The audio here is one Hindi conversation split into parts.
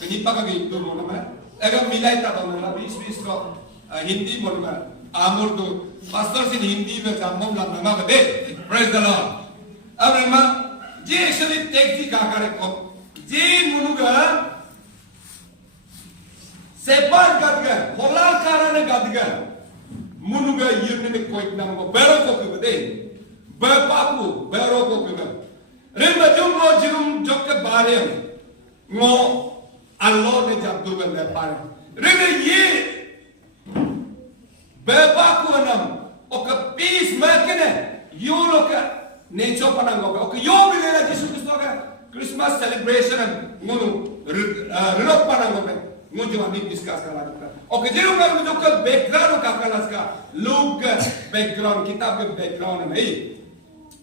Kenapa kagak itu mana? Agak milai tak tahu mana bis ko Hindi mana? Amor tu pastor sin Hindi में जामम ला नंगा बदे. Praise the Lord. अब nama J actually take di kakare ko. Je munuga separ gadga, holal karane gadga. Munuga yirne ne koik nam ko bero ko bade. Bapaku bero ko bade. Remba jumbo jirum jokke barem. Ngo Allah ne jabdu ga me pare. Remba ye bapaku anam oka peace makene yuloka nature panango oka yo bilela Jesus Kristo ka Christmas celebration ngunu rilok panango pe ngojo ami discuss kala kita oka jeru ka ngojo ka background ka kala ska look background kitab ke background hai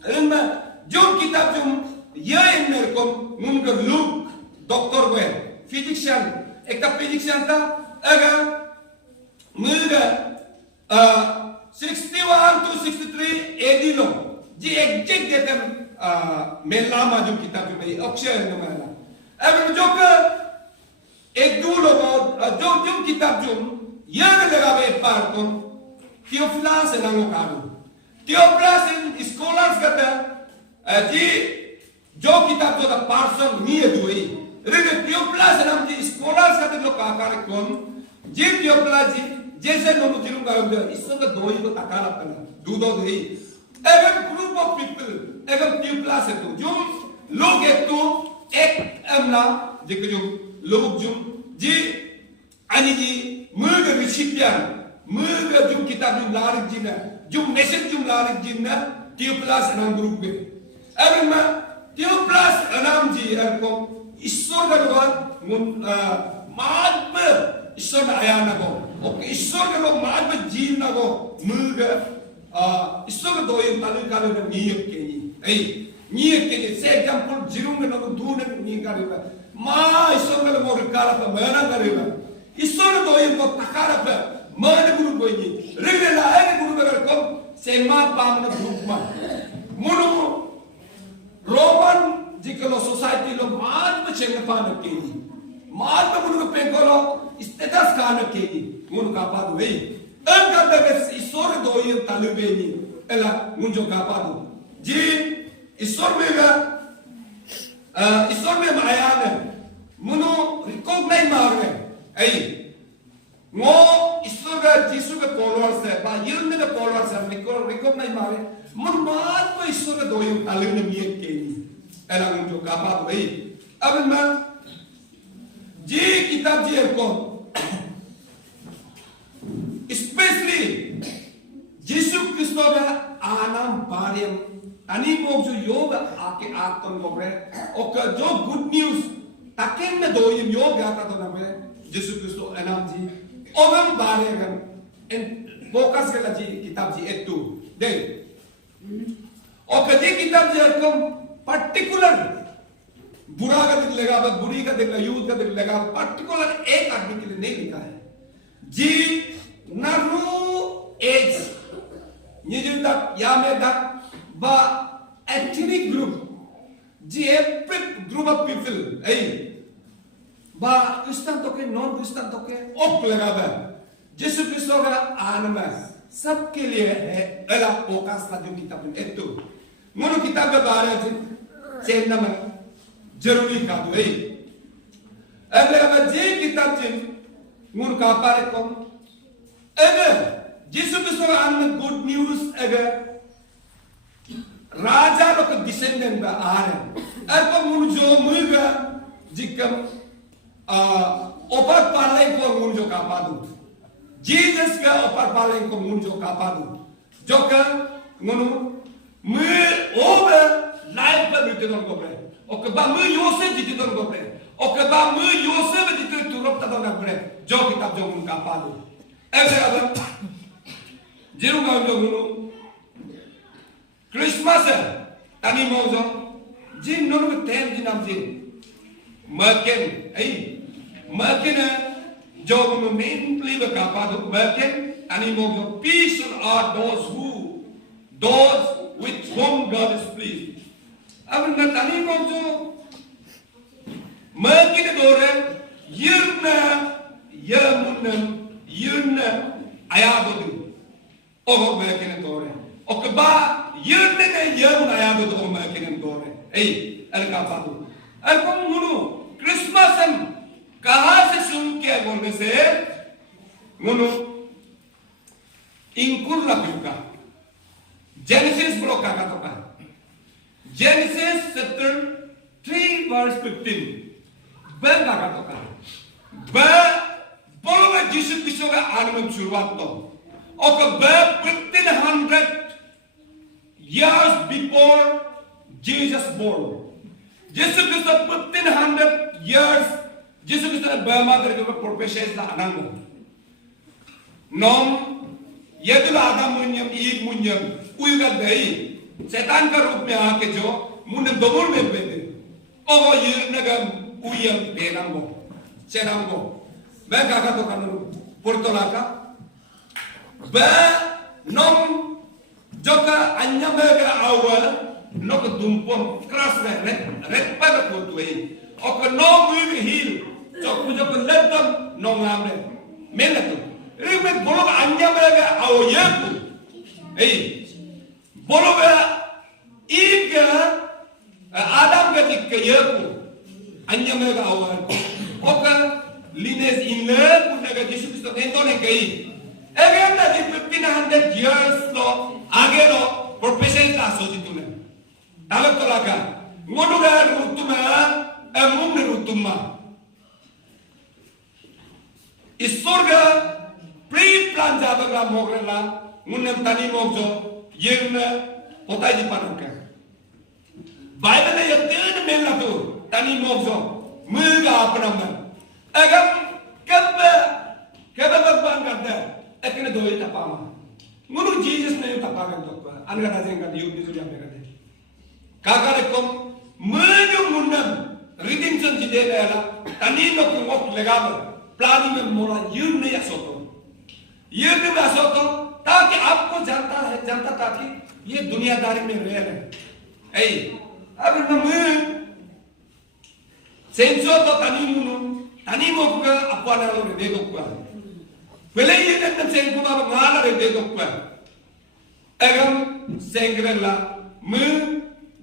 remba jom kitab jom ye emer kom ngun ka look doctor ko physician ekta physician ta aga muga 61 to 63 AD lo जी एग्जैक्ट देते मेला माजूम किताब में अक्षय है नमाला अब जो का एक दो लोग जो जो किताब जो ये लगा वे पार को थियोफिलस नामों कारो थियोफिलस इन स्कॉलर्स कहते हैं जी जो किताब जो द पार्सन नहीं है दुई लेकिन थियोफिलस नाम जी स्कॉलर्स कहते लोग काकार कौन जी थियोफिलस जी जैसे लोग जिरुम का इससे तो दो ही को तकाला पना दूधो दही एवं ग्रुप ऑफ पीपल एवं थियोफिलस है तो जो लोग एक तो एक अमला जिक जो लोग जो जी अनि जी मुर्ग रिसिपियन मुर्ग जो किताब जो लारिक जी ना जो मैसेज जो लारिक जी ना थियोफिलस नाम ग्रुप में एवं में थियोफिलस नाम जी को ईश्वर का लोग मार्ग ईश्वर आया ना को ओके ईश्वर के लोग मार्ग में जीव ना को मुर्ग ईश्वर के दो ये तालुक का लोग नियत के लिए से एग्जाम्पल जिरुम के लोग दूर ने नहीं करेगा माँ ईश्वर के लोग रिकाला पर मना करेगा ईश्वर के दो ये को तकारा पर मन गुरु कोई नहीं रिले लाए ने गुरु अगर कम सेमा पामन ग्रुप में मुनु रोमन जिकलो सोसाइटी लो मार्ग में चेंगे पान के लिए मार्ग में मुनु पे कोलो स्टेटस कान के लिए मुनु का पाद वही Engkau dekat isor doa talibeni, elah munjuk apa tu? Ji isor mega, isor mega ayana, munu recognize marga, ay, ngo isor ka Jisu ka followers hai, ba yirne ka followers hai, recognize marga, mun baat ko isor ka doa talibeni miyat keni, elah munjuk apa tu? Ay, abin ma, ji kitab ji erko. Especially Jesus Kristo का आनाम बारियम अनी मोग जो योग आके आत्म को बरे और जो गुड न्यूज़ ताकि में दो ये योग आता तो ना बरे Jesus Kristo आनाम जी ओगम बारियम इन फोकस के लजी किताब जी एक तो दे और कभी किताब जी एक कम पर्टिकुलर बुरा का दिन लगा बस बुरी का दिन लगा यूथ का दिन लगा पर्टिकुलर एक आदमी के लिए नहीं लिखा है जी Naru age, nyijudak yamedak ba ethnic group, ji every group of people, ay ba Kristen toke non Kristen toke op लगा बा, जिसु क्रिस्तो का आनंद सबके लिए है अल्लाह फोकस का जो किताब में एतो, मुनु किताब के बारे में चेन्ना में जरूरी का दो है, अगले अब जे किताब चेन मुनु का पारे कौन अगर जिसु किसको आने गुड न्यूज़ अगर राजा लोग डिसेंडेंट बा आ रहे अगर को मुझे मुझे जिकम ओपर पाले को मुझे कापादू जीसस का ओपर पाले को मुझे कापादू जो कर मुनु मुझे ओवर लाइफ का बिटन को बरे ओके बा मुझे योसेफ जितन को बरे ओके बा मुझे योसेफ जितन तुरंत तब ना बरे जो किताब जो मुन कापादू ऐसे अगर जिरुगा जो गुरु क्रिसमस है तनी मौजो जिन नोन में तेल जिनाम जिन मर्केन है जो गुरु मेन प्लीव का पादु मर्केन तनी मौजो peace are those with whom God is pleased अब न तनी मौजो मर्केन दोरे yirna yamunam yirna ayabodu ogo mekene tore okba yirna ne yamun ayabodu ogo mekene tore ei alka padu alkom munu Christmas हम कहां से सुन के बोलने से मुनु इंकुर लगा जेनेसिस ब्लॉक का तो का जेनेसिस चैप्टर 3 वर्स 15 बे का तो का बे बोलो में यीशु क्रिस्ट का आगमन शुरुआत तो और बे 1500 years before Jesus born यीशु क्रिस्ट 1500 years यीशु क्रिस्ट ने बर्मा करके प्रोफेशन ला अनंगो नॉम यदुल आदम मुन्यम ईद मुन्यम उयुगा दई शैतान का रूप में आके जो मुन्यम दोबुल में बेदे ओहो ये नगम उयम बेनंगो चेनंगो मैं काका तो कानू पुर्तोला का बे नॉम जो का अन्य में का our nok dumpon keras red pada kutuai ok no mui hil jok jok ledam no ngamne melatu ini bolok anya mereka awoyeku bolok iga adam ketik keyeku anya mereka awan ok lines inle punaga Yesus Kristus entone kai again na 1500 years lo age lo profession ta sojituna Dalam tolaga, ngono rutuma, mumne rutuma. Isorga pre-plan jabaga mogrela, ngunem tani mogjo, yerna potai di panuka. Bible ya ten mela tu, tani mogjo, muga apnama. Agam kaba bagban kada, ekne doi tapama. Ngono Jesus ne tapagan dokwa, anga dajenga yug di suja megade. Kagalekom menunam redemption jidela la tani no kungok legaba planning में मोरा यून नहीं आ सोतो ताकि आपको जानता ताकि ये दुनियादारी में रह रहे अब नम सेंसो तो तनी मोगा अपना लो दे दो क्या पहले ये नंदन सेंको बाबा माला दे दो क्या अगम सेंग्रेला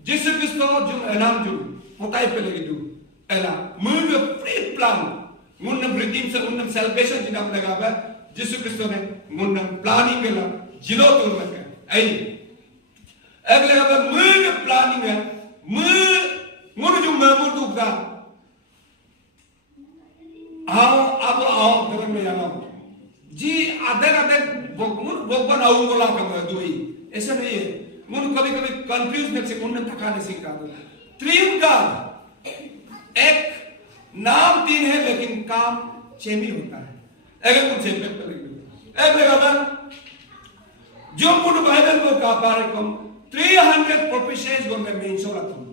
Jesus Kristo jum enam jum potai pele gitu ela mulu free plan munam redemption munam salvation jinam laga ba Jesus Kristo ne munam planning gela jilo tur laga ai agle ba mulu planning है mulu jum mamur tu ga आओ घर में आना जी आधे बोगबन आऊ बोला कर दुई ऐसा नहीं है मुन कभी कंफ्यूज नहीं से मुन थकाने से का त्रियुग का एक नाम तीन है लेकिन काम छह ही होता है अगर मुझे एक लगा जो मुन बाइबल को का कार्यक्रम 300 प्रोफेशंस को मैं मेंशन करता हूं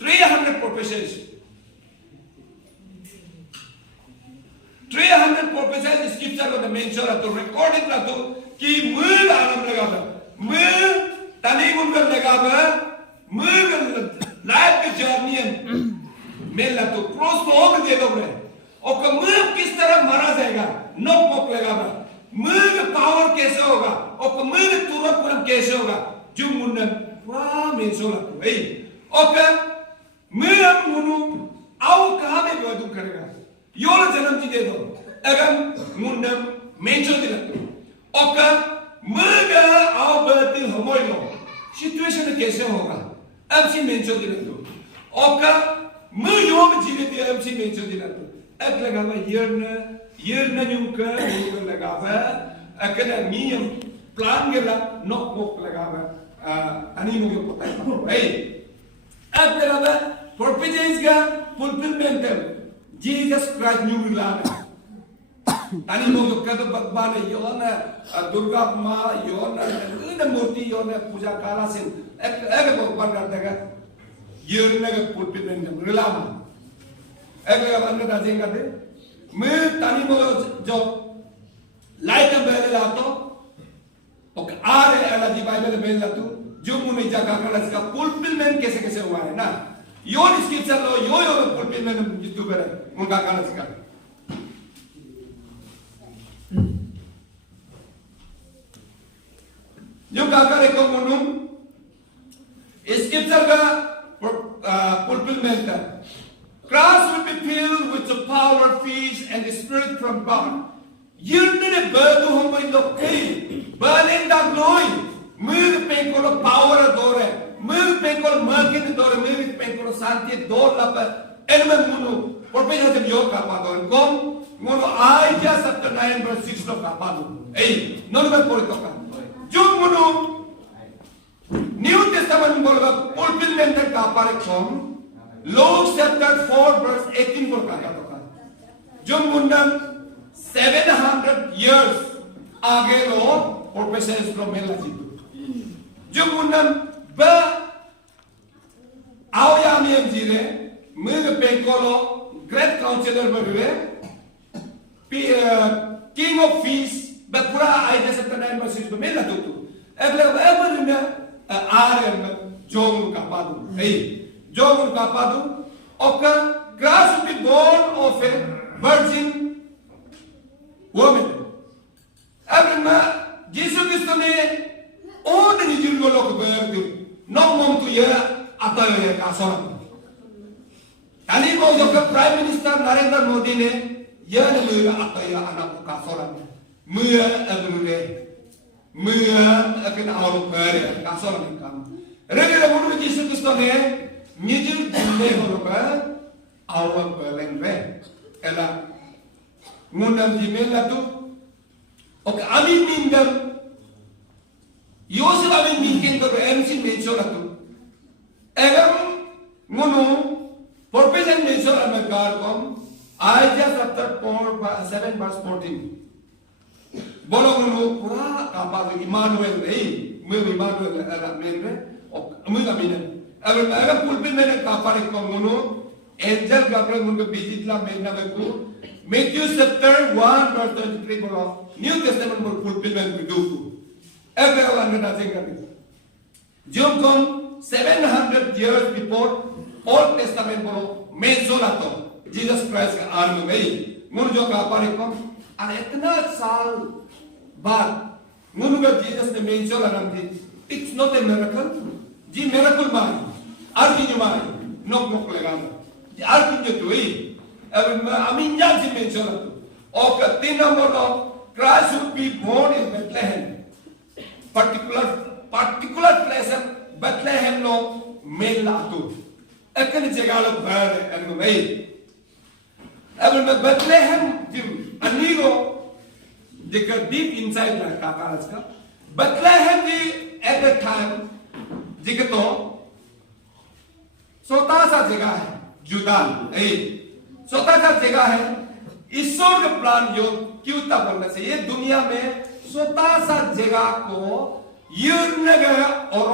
300 प्रोफेशंस 300 प्रोफेशंस स्क्रिप्चर को मैं मेंशन करता हूं रिकॉर्डिंग करता हूं कि मूल आरंभ लगा मूल तनी मुनगल लगावे मुगल लाइफ के जर्नी मेला तो क्रॉस तो हो गए दोगे और मुग किस तरह मारा जाएगा नो पोक लगावे मुग पावर कैसे होगा और मुग तुरंत पूरा कैसे होगा जो मुन्नन वाह मेंसोला तो ए ओके मुग मुनु आओ कहां में वादू करेगा योर जन्म जी दे दो अगर मुन्नन मेंसो दिला ओके मुग आओ बती हमोइलो सिचुएशन कैसे होगा एमसी मेंशन दिला तो ओका मु योग जीवे दे एमसी मेंशन दिला तो एक लगावा यर्न न्यूका लगावा अकना मियम प्लान गेला नॉक मोक लगावा अनि मुगे पता है एक लगावा प्रोफेजेंस का फुलफिलमेंट जीसस क्राइस्ट न्यू मिलाना Tani mo kada bagbana yona Durga ma yona ina murti yona puja kala sin ek bagban karta ka yona ka pulpit mein relama ek banna dajenga de me tani mo jo light bele lato ok are ala di bible bele lato जो मुने जगह का इसका फुलफिलमेंट कैसे कैसे हुआ है ना यो स्क्रिप्चर लो यो फुलफिलमेंट जितु करे उनका काला इसका Yung kakare ko munum, scripture ka fulfillment ka. Christ will be filled with the power, peace, and the Spirit from God. Yun na berdu humay lokay, berlin dagloy, mil pengkolo power adore, mil pengkolo market adore, mil pengkolo santi adore lapa, elemen munu, porpesa de yo kapadon kom, munu Isaiah chapter 9 verse 6 no kapado. No naman po ito ka. Jung munu, New Testament bolga fulfillment ng kapare kom, Luke chapter 4 verse 18 por kata ka. Jung mundan 700 years आगे लो और पैसे इसको मिला जीतो जो मुन्नम ब आओ या मियम जीरे मेरे पेंकोलो ग्रेट काउंसिलर में हुए किंग ऑफ फीस बकुरा आइडिया से तनाइन मसीह को मिला तो एवले ने आरे में जोंग का पादू जोंग का पादू ओका Christ will be born of a virgin woman. Every Jesus Christ ने all the Jews go look back to no mom to ye ataya kasoran. Ani mo jo Prime Minister Narendra Modi ने ye ne muya ataya anak kasoran. Muya agune muya akan awal pere kasoran kam. Rega mo Jesus Christ ने mijil dille ho ka awal pere re. Ela ngundang jimela tu oke amin mindam Yosef amin minkin to MC mention tu egam ngunu porpesan mention amakar kom Isaiah chapter 4 7 verse 14 bolo ngunu pura kapag Emmanuel mu Emmanuel ala menre mu kamina egam pulpin mene kapare kom ngunu angel Gabriel ngunu bizitla menna beku Matthew chapter 1 verse 23 बोलो New Testament में fulfillment में दो everyone ने नाचें करते जो कम 700 years before Old Testament बोलो मेंशोन आता Jesus Christ का आरंभ में मुन जो कापारे कम अरे इतना साल बाद मुन का Jesus ने मेंशोन आरंभ थी it's not a miracle ji miracle मारी आरती जो मारी नोक लगा जी आरती जो तो ही Amin jangan mention itu. Oh, ketika mana Christ would be born in Bethlehem, particular place Bethlehem lo mela tu. Akan jaga lo ber, anu baik. Akan Bethlehem jim anigo jika deep inside lah kaparas ka. Bethlehem di at that time jika to छोटा सा जगह है जुदान छोटा सा जगह है ईश्वर का प्लान जो क्यों था बोलने से ये दुनिया में छोटा सा जगह को और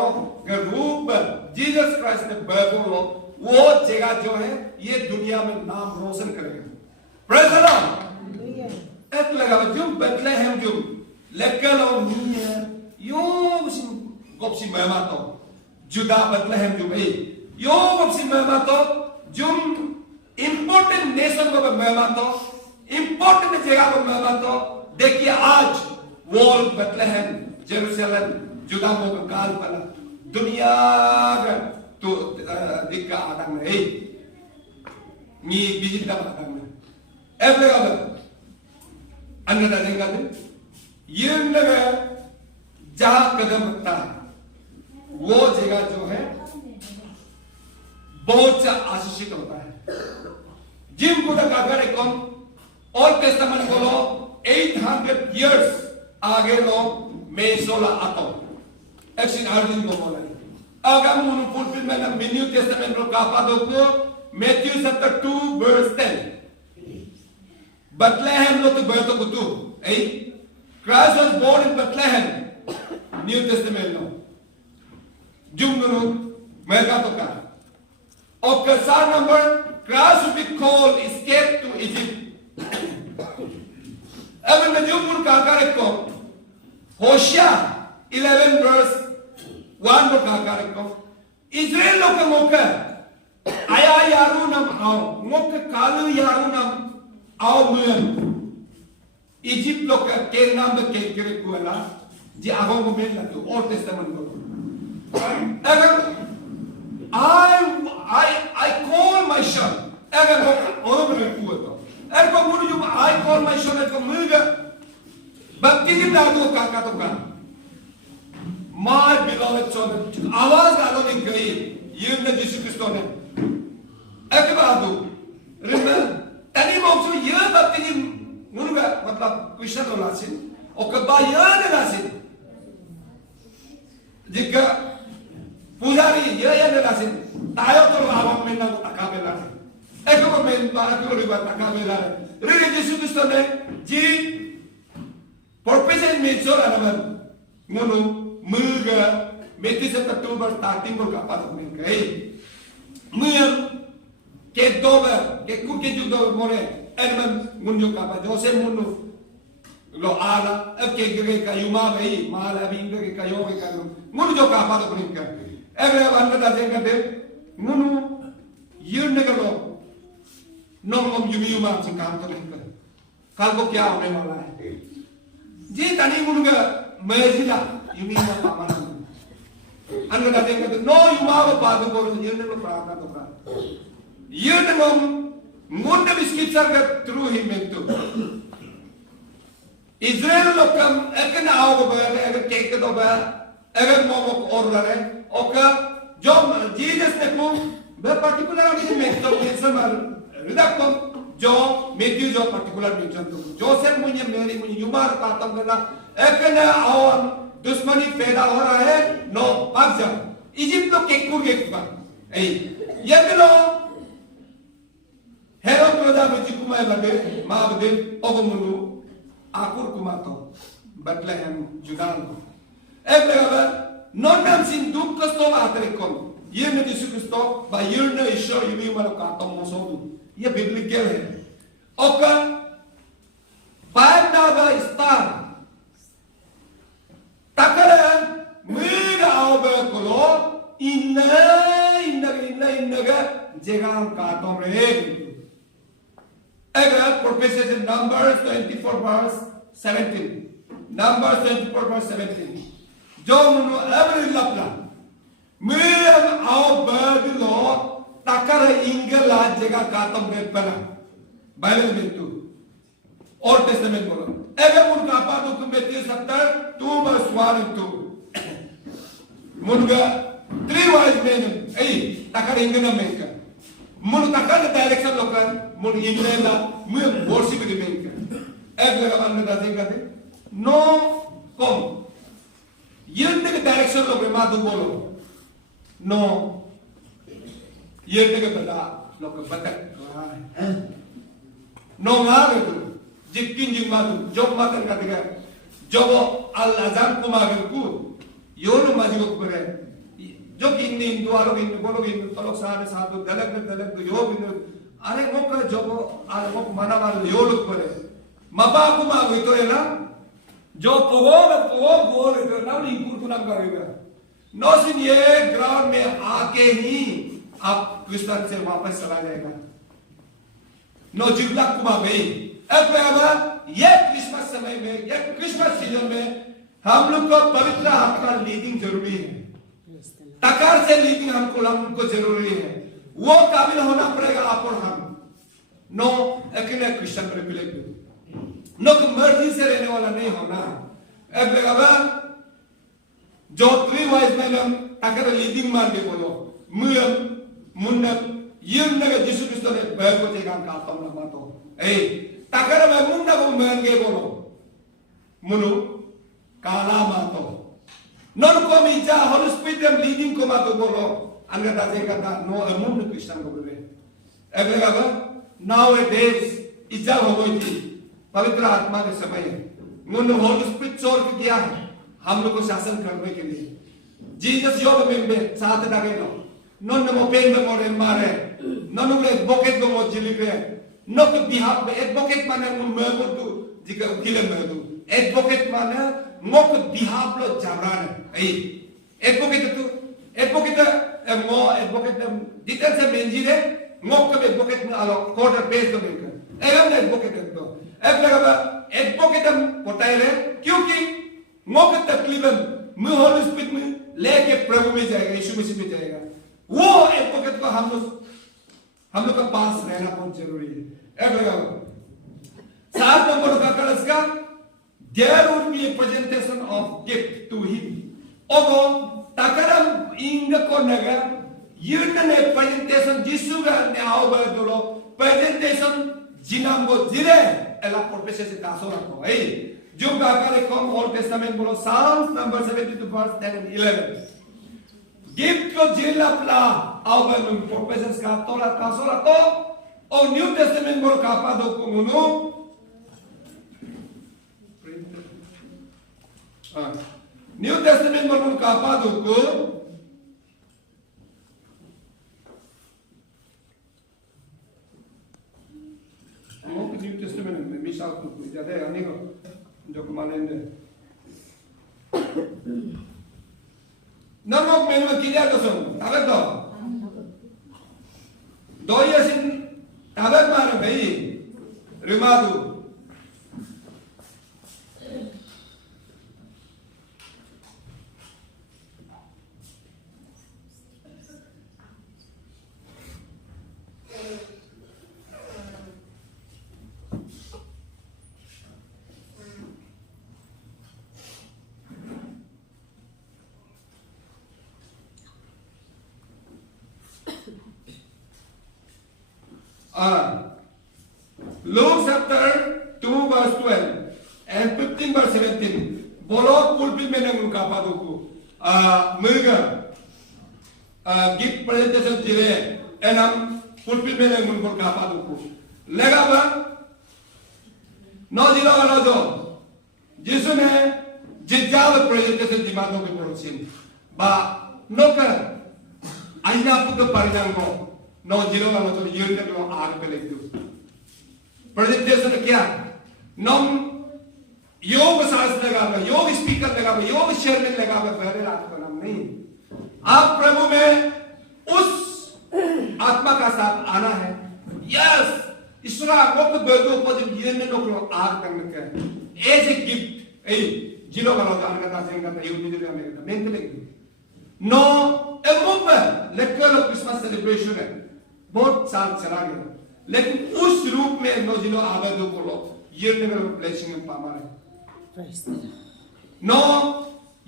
रूप जीसस क्राइस्ट ने बोलो वो जगह जो है ये दुनिया में नाम रोशन करेगा प्रेज़ द लॉर्ड एक लगा जो बेथलेहेम जो लेकलो नीया यो सिम गोपसी मेमा तो जुदा बेथलेहेम जो भाई यो गोपसी मेमा तो जो important nation को मेहमा तो important जगह को मेहमा तो देखिए आज वॉल बेथलेहेम जेरूसलम जुदा को काल पला दुनिया का तो दिक्का आदम में नी बिजित का आदम में ऐसे का अन्य दादेगा तो ये नगर जहाँ कदम रखता है वो जगह जो है बहुत सा आशीषित होता है जिम को अगर एक और टेस्टामेंट बोलो 800 years आगे लो मेसोला आता एक्शन आर्जिन को बोला अगर मुनु फुलफिलमेंट ऑफ न्यू टेस्टामेंट रो कापा दो को मैथ्यू चैप्टर 2 verse 10 Bethlehem लो तो बर्थ को तू Christ was born in Bethlehem New Testament लो जुम मुनु मेरा तो का और कैसा number Christ will be called escape to Egypt. अब मैं जो पूर्ण काकार को होशिया 11 verse 1 को काकार को इज़राइल लोग का मौका आया यारू नम आओ मौका कालू यारू नम आओ मुयन Egypt lo ke nam ke kere kuala ji agong ko men la tu Old Testament ko. Agar I call my son. Agar ono men ku to. Agar ko munu ju I call my son ko muga. Bhakti di da do ka to ka. My beloved son. आवाज डालो नहीं गई. ये ने यीशु क्रिस्तो ने. एक बात दो. रिमेंबर तनी मोक्सो ये भक्ति की मुनुगा मतलब क्वेश्चन होला सिन और कबा ये ने लासिन जिका पुजारी ये ने लासिन तायो तो आवाम में ना तकाबे लासिन एक को में बारा को रिबा तकाबे ला रे यीशु क्रिस्तो ने जी पर्पस में जो अनबन मुनु मुगा मेति से अक्टूबर स्टार्टिंग को का पास में गई मुयम के dober, ke kuke judo more, elman munyo kapa, jose munu lo ala, ke gre ka yuma bei, mala binga ke kayo ke kanu, munu jo kapa to kuninka. Every one that doesn't get them, munu yun negalo, no mom yumi yuma sing kam to kuninka. Kalko kya hone wala hai. Ji tani munu ka mezila yumi yuma kama na. Anda doesn't get no yuma ba padu koro yun negalo prana to ka. Yun ngom ngunda biskitsar ka through him into Israel lokam ekna aog ba agar kek to ba agar momok or lare oka jo Jesus ne ko be particular ni mention mention redakom jo Matthew jo particular mention to Joseph मुझे मेरी मुझे युमार का तम करना एकना और दुश्मनी पैदा हो रहा है नो भाग जाओ इजिप्ट तो केक को केक बा ये तो Herod roda biji kumai bade ma bade ogomunu akur kumato Bethlehem Judan. Ever non nam sin duk kasto atrikon. Ye ne Yesu Kristo ba yurna isho yumi malaka tom mosodu. Ye biblical hai. Oka baada ba star. Takara mega aube kolo inna jega ka tom re. Agar professors in Numbers 24 verse 17. Numbers 24 verse 17. Jo munu every lapla. Miriam ao berglo takara ingala jega katam bepala. Bible में तू Old Testament बोलो. Agar mun kapa tu kumete 70 2 verse 1 2. Munga 3 wise men. Takara ingala menka. Mun takar direction lokan mun inglela mun worship di menka ek laga anda dase kate no kom yende ke direction lokan ma tu bolo no yende ke bata lokan bata no ma ke tu jikin jing ma tu job ma kan kate ka job al azam ko ma ku yolo ma ji ko pare जो कि इन द्वारों इन बोलो इन तलोक सारे साधु दलक यो बिन अरे वो का जो अरे वो मना वाले यो लोग पड़े मपा को माँ वही तो है ना जो पोगो बोल रहे थे ना उन्हीं कुछ ना करेगा नो सिन ये ग्राउंड में आके ही आप क्रिस्टन से वापस चला जाएगा नो जिब्ला कुमा गई अब ये क्रिसमस समय में ये क्रिसमस सीजन में हम लोग को पवित्र आत्मा लीडिंग जरूरी है तकार से लीडिंग हमको जरूरी है वो काबिल होना पड़ेगा आप और हम नो अकेले क्रिश्चियन रिपब्लिक नो मर्जी से रहने वाला नहीं होना जो 3 वाइज मैन तकार लीडिंग मान के बोलो मुयम मुन्नम यम नगे यीशु क्रिस्तो ने बैग को जेगान का तम ना मातो तकार में मुन्ना को मान के बोलो मुनु काला मातो non come già Holy Spirit am leading come to bolo anga daje kata no amun Christian ko bole ever nowadays ija ho गई थी पवित्र आत्मा के समय मुन होली स्पिरिट छोड़ के गया है हम लोग को शासन करने के लिए जीसस योग में साथ डाले लो non mo pende mo re mare non ule boket mo jiligre no ko bihap be advocate mana mun me tu jika ukile me tu advocate mana ngok bihap lo jamran advocate tu advocate mo advocate detail se menjire ngok ke advocate me alo court base to make egam advocate to ek laga advocate हम बताए रहे क्योंकि मौके तकलीफन मैं होली स्पिरिट में लेके प्रभु में जाएगा, यीशु मसीह में जाएगा। वो एडवोकेट को हम लोग का पास रहना बहुत जरूरी है। एक लगाओ 7 नंबर का कलश का there would be a presentation of gift to him. Ogo takaram inga ko naga yun na presentation jisuga ne aoba dolo presentation jinambo jire ela purpose se kaso rako ei जो गाकर कम ओल्ड टेस्टामेंट बोलो Psalms number 72 verse 10 and 11 gift को जिला प्ला आउगा नु purposes का तोला कासो रको और न्यू टेस्टामेंट बोलो कापा दो कुमुनु न्यू टेस्टामेंट बोलो कापा दो को न्यू टेस्टामेंट में मिसाल तो कोई ज्यादा है नहीं को जो कमाने ने नमक में किया तो सुन अगर तो दो ये सिन अगर मारे भाई रिमादू Luke chapter 2 verse 12 and 15 verse 17 bolok pulpit में नंग का पादो को मुर्गा गिफ्ट presentation जिले एनम pulpit में नंग को का पादो को लगा बा नौ जिला वाला जो जिसने जिज्ञाल presentation जिमानों के बोलसिन बा नौकर आइना पुत्र परिणामों नौ जिलों वालों तो यूं तक लोग आग पे लेते हो प्रेजेंटेशन क्या नम योग सास लगावे योग स्पीकर लगावे योग शेयरमैन लगावे पहले रात का नाम नहीं आप प्रभु में उस आत्मा का साथ आना है यस ईश्वर आपको तो बेदो पर ये ने लोग आग करने का एज ए गिफ्ट ए जिलों वालों का आने का सेंगा तो यूं जिलों में का मेंटल नो ए मूवमेंट लेकर लो क्रिसमस सेलिब्रेशन है बहुत साल चला गया लेकिन उस रूप में नो जिलो आवेदो बोलो ये नेगर ब्लेसिंग में पामा है नो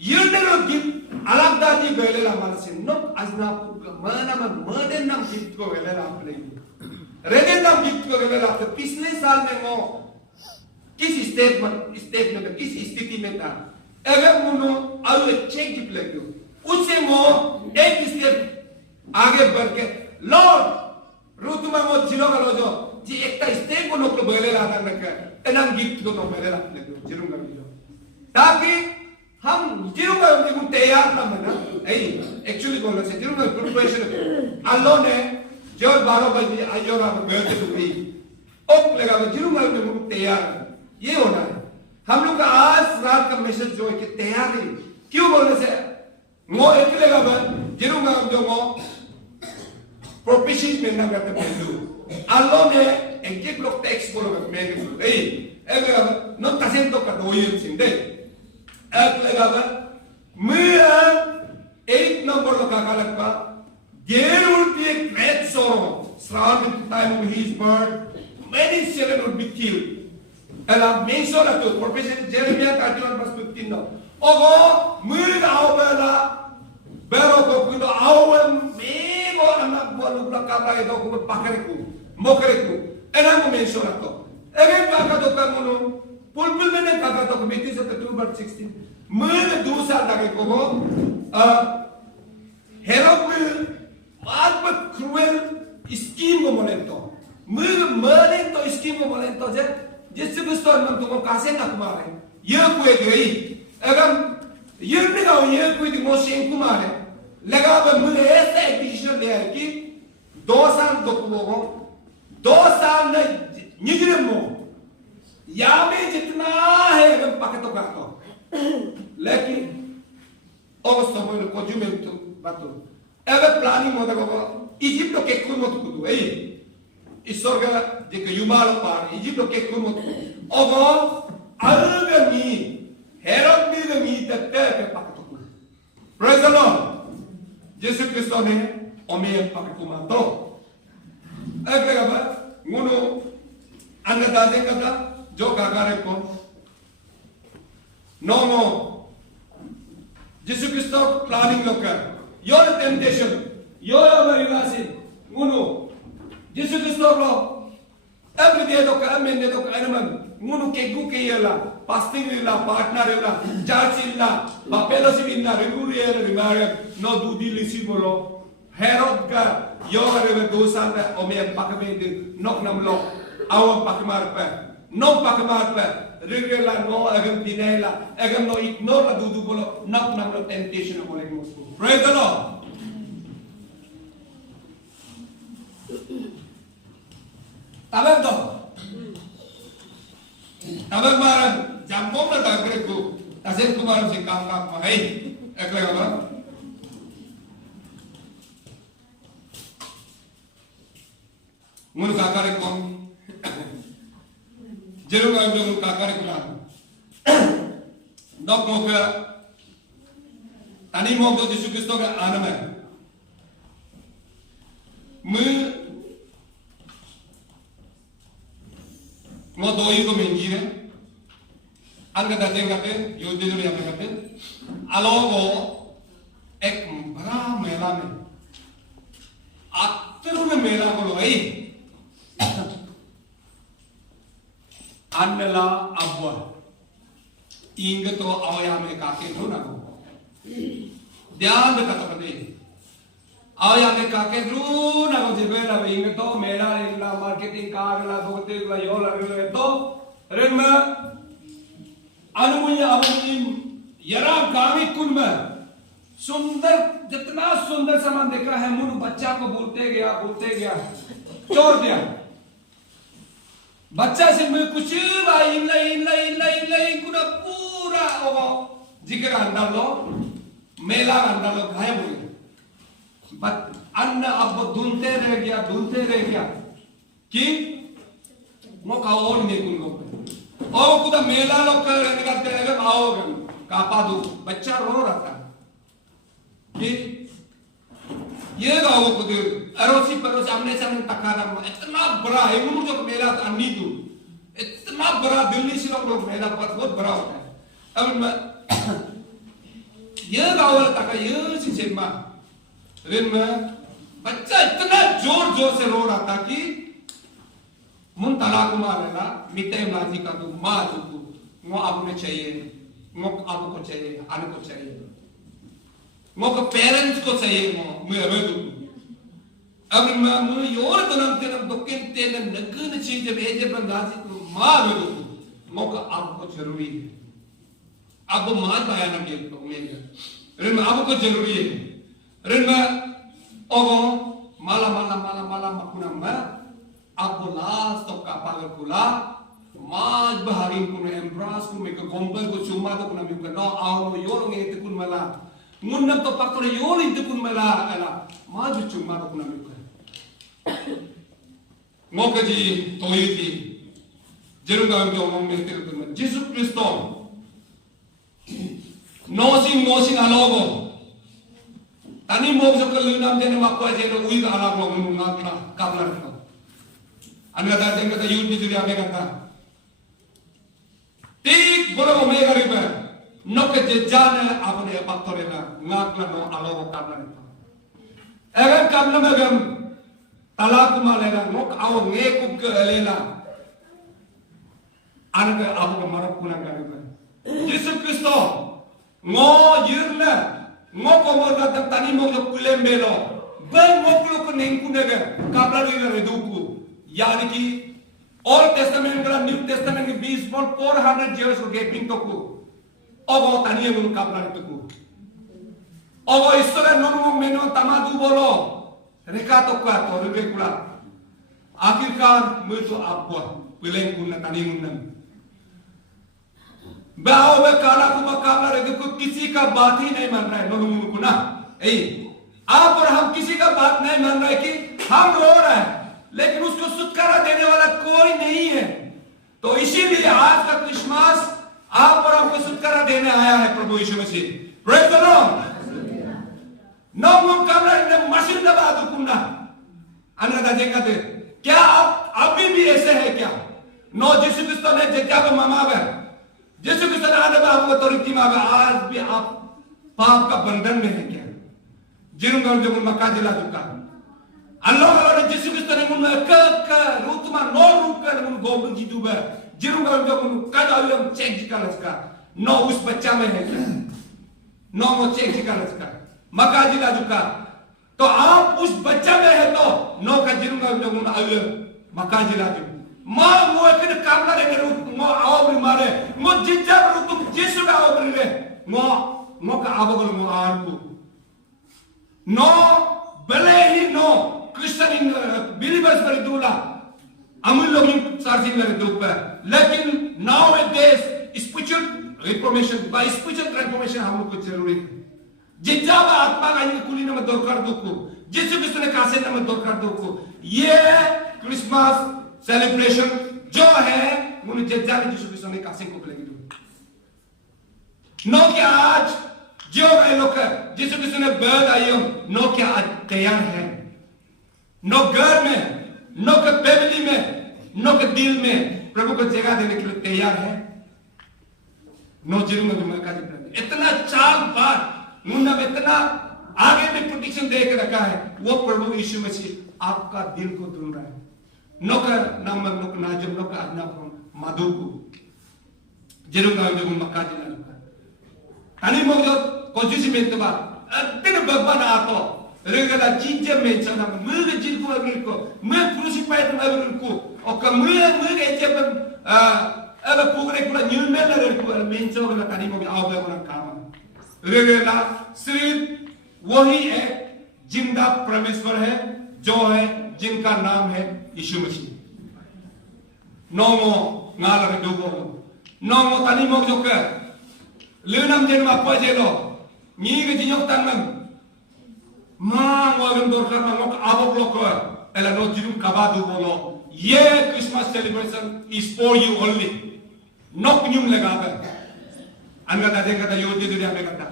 ये नेगर गिफ्ट अलग दादी बेले ला मारसे नो अजना mana मर्दन नाम गिफ्ट को बेले ला अपने रेडन नाम गिफ्ट को बेले ला तो पिछले साल में वो किस स्टेट में किस स्थिति में था अगर मुनो आलू चेक गिफ्ट लेते हो उससे वो एक स्टेप आगे बढ़ के लॉर्ड रूतुमा वो जिलो वालों जो जी एक ता स्टेप को लोग बेले ला करने का एनम गिफ्ट को बेले ला अपने को जिरुंगा बिलो ताकि हम जिरुंगा उनको तैयार ना मना ऐ एक्चुअली बोलना चाहिए जिरुंगा प्रिपरेशन अल्लाह ने जो 12 बजे आयो ना बेलते तो गई ओक लगा जिरुंगा उनको तैयार ये होना है हम लोग का आज रात का मैसेज जो है कि तैयारी क्यों बोलने से वो एक लगा जिरुंगा जो वो prophecies में ना करते पहलू अल्लाह ने एक लोग टेक्स्ट बोलो कर मैं बोलो ए लगा नो तसें तो कर दो ये चिंदे एक लगा मैं 8 नंबर लोग का लगता there would be a great sorrow surrounding the time of his birth many children would be killed and I mentioned that to prophecy Jeremiah 31 verse 15 no ogo मैं आओ बेला बेरो को कुछ आओ मेगो anak buah lu belakang kamera itu aku pakariku mokeriku enak mention atau egen kakak tu kamu pulpul mana kakak tu Matthew 2:16 mana dosa lagi kau Herod apa cruel scheme ko molento mana itu scheme ko molento je जिससे गुस्सा हम तुमको कैसे ना कुमारे ये कोई गई अगर ये नहीं गाँव ये कोई दिमाग कुमारे लगा अब मुझे ऐसा एक डिसीजन लिया है कि 2 साल तो कुमोगो 2 साल ने निगरे मो या में जितना है अगर पकड़ तो करता लेकिन अगस्त में को जो में तो बात अगर प्लानिंग होता को इजिप्ट के कुल मत कुदू ऐ ईश्वर का जो युमाल पार इजिप्ट के कुल मत अगर algami Herod mi tete pakuku. Praise the Lord. Yesus Kristus ne ome pakumato. Agak apa? Ngunu anda tadi kata jo kakare ko. No. Yesus Kristus planning lokal. Your temptation, your marivasin. Ngunu Yesus Kristus lo. Every day lokal, mende lokal, anaman. Ngunu kegu kiyala. Fasting illa, partner illa, church illa, fellowship illa, regular illa, no dudi lisi bolo. Herod ka, yoga dosa na ome pakame nok namlo, awan pakamar pa, no pakamar pa, regular no agam dinela, agam no ignore la dudu bolo, nok namlo temptation of oleng musko. Praise the Lord. Tabak to. Tabak maran. Jampong na tagre ko, tasin ko maram si kakak mahai, ekle apa? Mulu kakak ko, jeru nggak mulu kakak ko lah. Dok mau ke, tani mau ke Yesus Kristus ke anam. Mau doi ko menjira. Anda datang kata, Yudi dulu yang kata, alogo ek bra mela में, अक्तरों में मेला बोलो भाई, अन्नला अब्वा, इंग तो आया में काके तो ना हो, ध्यान में कथा करते, आया में काके रू ना हो जिबेला इंग तो मेला इंगला मार्केटिंग कारला भोगते इंगला योला रे तो रेन में अनुमय अवनीम यराम कामी कुन में सुंदर जितना सुंदर सामान देखा है मुन बच्चा को बोलते गया छोड़ दिया बच्चा से मैं कुछ इन कुना पूरा ओगो जिगर अंदर लो मेला अंदर लो गायब हो गया बट अन्न अब ढूंढते रह गया कि मौका और नहीं कुन को और कुदा मेला लोग कर करते अगर आओगे कापा दो बच्चा रो रहा था कि ये गाँव कुछ अरोसी परोसी आमने सामने तकारा इतना बड़ा है उन्होंने जो मेला अन्नी दो इतना बड़ा दिल्ली से लोग मेला बहुत बड़ा होता है अब मैं ये गाँव वाला तका ये चीज़ माँ लेकिन मैं बच्चा इतना जोर से रो रहा था कि मुन तलाक मारेला मिटे माजी का तो मार तू वो आपने चाहिए वो आपको चाहिए आने को चाहिए वो का पेरेंट्स को चाहिए वो मैं तू अब मैं योर तनम दुकिन तेन नगन चीज भेजे बंगाजी तो मार तू वो का आपको जरूरी है अब मार पाया ना के तो मेरे रिन आपको जरूरी है रिन ओगो माला मकुना मैं आपको लास्ट तक कापाल कुला माज बहारिन कुने एम्ब्रास कुने के गोंबल को चुम्मा तो कुना मिक नो आओ योर nge te kun mala मुन्नम तो पक्तोर योर इन te kun mala ala माज चुम्मा तो कुना मिक मोके जी तोई थी जेरुगा के ओम में ते kun Jesus Cristo nosing alogo tani mo jo ke linam dene wakwa je ro ui ala ko ngakla kablar ko anda datang kata Yudi itu dia kata, tik boleh omega riba, nok kejadian apa ni faktor itu, ngaklah no alo kablan itu. Agar kablan agam talak malela, nok awak ngekup ke elela, anda apa kemarap pulang kariba. Yesus Kristus, ngo yirna, ngo komor datang tani mo ke kulembelo, ben mo kulo ke nengkunega, kablan itu reduku. यानी कि ओल्ड टेस्टामेंट का न्यू टेस्टामेंट के 400 years को गैपिंग तो को अब वो तनिए मुन कापला तो को अब वो इसरे नोनो मेनो तमादू बोलो रेखा तो का तो रेकुला आखिरकार मुझे तो आपको पिलें कुन्ना तनी मुन्नम बाओ में काला कुमा कापला रे देखो किसी का बात ही नहीं मान रहा है नोनो मुन कुना ए आप और हम किसी का बात नहीं मान रहा है कि हम रो रहे हैं लेकिन उसको छुटकारा देने वाला कोई नहीं है तो इसीलिए आज का क्रिसमस आप और आपको छुटकारा देने आया है प्रभु Yeshu Masih. Praise the Lord. नौ कामरा ने मशीन दबा दो कुन्ना अन्ना देखते क्या आप अभी भी ऐसे है क्या? नो यीशु क्रिस्तो ने जज्जा को ममावे यीशु क्रिस्तो ने आने बाबू तो रीति में आज भी आप पाप का बंधन में है क्या? जिरुंगा जो मक्का जिला दुका अल्लाह अल्लाह ने यीशु क्रिस्तो ने मुन का रूट में नो रूट कर मुन गोबन जी दुबे जिरुंगा जो मुन का आलम चेक जी का लसका नो उस बच्चा में है क्या? नो वो चेक जी का लसका मक्का जिला दुका तो आप उस बच्चा में है तो नो का जिरुंगा जो मुन आलम मक्का जिला दुका मां वो एक कामना रे मो आओ मारे मो जिज्जा तुम यीशु का आओ रे मो का आबगल मो आरकू नो भले ही नो क्रिश्चियन इन बिलीवर्स पर दूला अमूल लोग चार्जिंग लगे दो पर लेकिन now it this spiritual reformation by spiritual transformation हम लोग को जरूरी है। जिज्जा आत्मा का इन कुली में दौर कर दो को जिस किसी ने कासे में दौर कर दो को ये क्रिसमस सेलिब्रेशन जो है उन्हें जज्जा ने जिस किसी ने कासे को लगी दो नो क्या आज जो गए लोग जिस किसी ने बर्ड आई नो क्या आज तैयार है नो घर में नो के फैमिली में नो के दिल में प्रभु को जगह देने के लिए तैयार है नो जिरुंगा जो मैं कहता इतना चाल बात मुन्ना में इतना आगे में प्रोटेक्शन दे के रखा है वो प्रभु यीशु मसीह आपका दिल को ढूंढ रहा है नो का नाम नो का नाजम नो का आज्ञा माधु को जिरुंगा जो मक्का जिला Ani mo jo konjusi mento ba tin babba na to regala jinje mensa na mu ge jin ko agil ko mu purusi pa to agil ko o ka mu ge je ba aba pugre ko nyul mel na re ko menso na tani mo aw ba ko काम regala सिर्फ वही है जिंदा परमेश्वर है जो है जिनका नाम है यीशु मसीह नोमो ngala ke dugo नोमो tani mo jo ka Lunam jen apa je lo, ni ke jinyok tan mang, mang wagen dorkar mang ngok abok lo ko, ela no jirum kabadu bolo. Ye Christmas celebration is for you only, nok nyum लगाकर. अनका दादे का योद्धा जो हमें करता,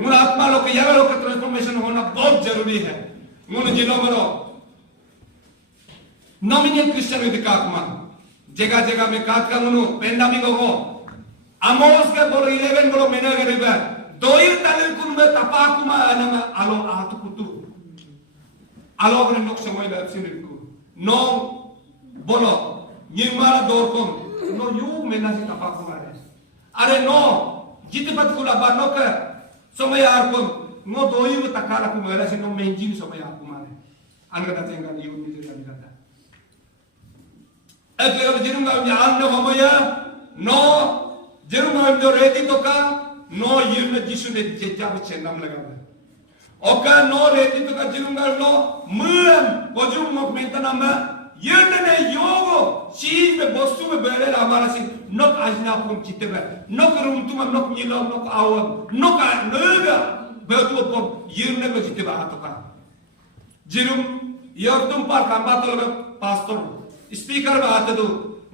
मुन आत्मा लोग के यार लोग का ट्रांसफॉर्मेशन होना बहुत जरूरी है. मुन जिलो मरो, नॉमिनल क्रिश्चियन विद काकमा, जगह में काट का मुनु पेंडामिक हो Amos ke bolo 11 bolo mena ke riba doir talil kun be tapakuma anama alo atu kutu alo ke nok semoy da sinirku no bolo nyimara dorkom no yu mena si tapakuma are no jitipat kula ba no ke semoy arkom no doir takala ku mera si no menjing semoy akuma anga ta tenga yu ni te kata ekero jirunga nyaan no homoya no Jerusalem जो रहती तो का नो यीशु जिसु ने जेजा में चेंडम लगा है ओका नो रहती तो का जेरुsalem नो मुरम वजूम मक मेंटना में यीशु ने योगो चीज में वस्तु में बैठे हमारा सी नक आजना पुम चित्ते में नक रूम तुम नक नीला नक आवन नक नगा बैठो पुम यीशु ने को चित्ते बाहर तो का जेरुम यार तुम पर काम बात लगा पास्टर स्पीकर में आते दो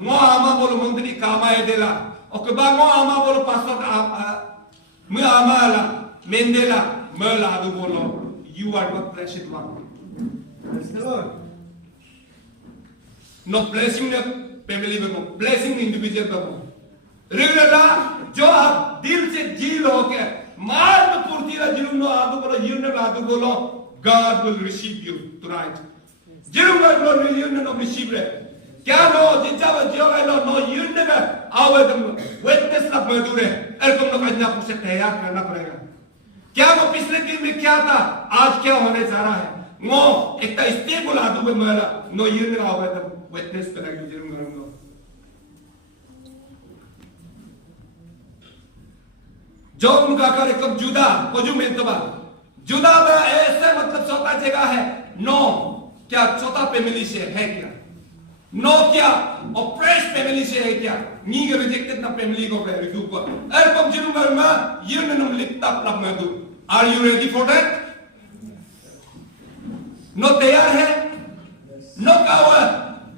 मो आमा बोलो मंत्री कामा है देला Oke bango ama bolo pastor me amala mendela mela adu bolo you are not blessed one. Praise the Lord. No blessing the family में blessing individual में regular जो आप दिल से जी लोगे मार में पूर्ति ला जिरुम नो आदू बोलो यू ने आदू बोलो God will receive you tonight. जिरुम बोलो यू ने नो receive ले क्या नो जिज्जा बच्चों का लो नो यून ने का आवे तुम witness लब मधुरे तुम लोग आज ना कुछ तैयार करना पड़ेगा क्या वो पिछले दिन में क्या था आज क्या होने जा रहा है वो एक ता स्टेबल आदू में मरा नो यून ने आवे तुम witness करेंगे जरूर करेंगे जो उनका कर एक जुदा कोजू में तो बात जुदा में ऐसे मतलब छोटा जगह है नो क्या छोटा फैमिली से है क्या नो क्या ऑपरेस फैमिली से है क्या नी के रिजेक्टेड ना फैमिली को कह रही को कम जिनु में ये ने नम लिखता प्लब में दो are you ready for that no तैयार है नो कावा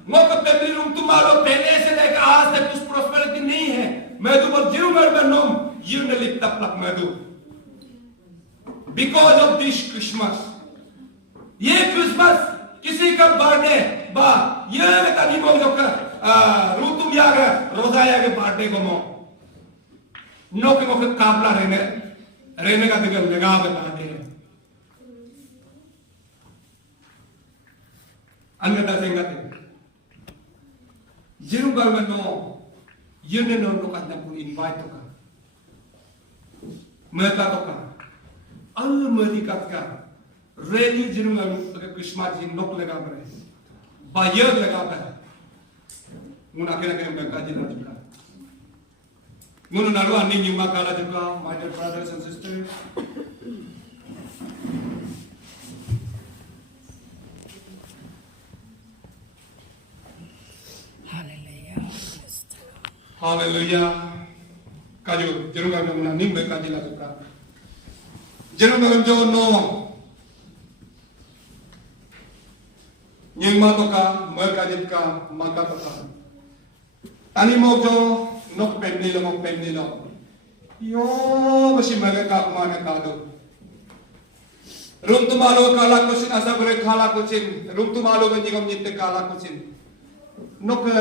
Ngo ka family room tumalo pहले से लेकर आज तक कुछ prosperity नहीं है मैं तो बस जीव मर में नोम ये न लिखता प्लक मैं तो because of this Christmas ये Christmas किसी का बर्थडे बा ये बेटा नहीं बोल जोकर रुतुम यागा रोजा यागे बर्थडे को मो नो के काबला रहने का दिगल लगा बता दे अंगता सेंगते जिरु गलनो ये नो नो का दम इनवाइट तो का mereka तो का अल मरिका का रेली जिरु गलनो क्रिसमस जी नोक लगा बरे बायर लगा बरे मुना के mereka Jinnah juga Ngono nalu ani nyuma kala juga, my dear brothers and sisters. Hallelujah. Hallelujah. Kaju jerunga ngona nimbe kajila juga. Jerunga jo no. Nyuma to ka, merkajit ka, maka to ka. Ani mo jo nok penni lo yo basi mereka mana kado rum tumalo kala kusin asa bere kala kusin rum tumalo ganji kam nyitte kala kusin nok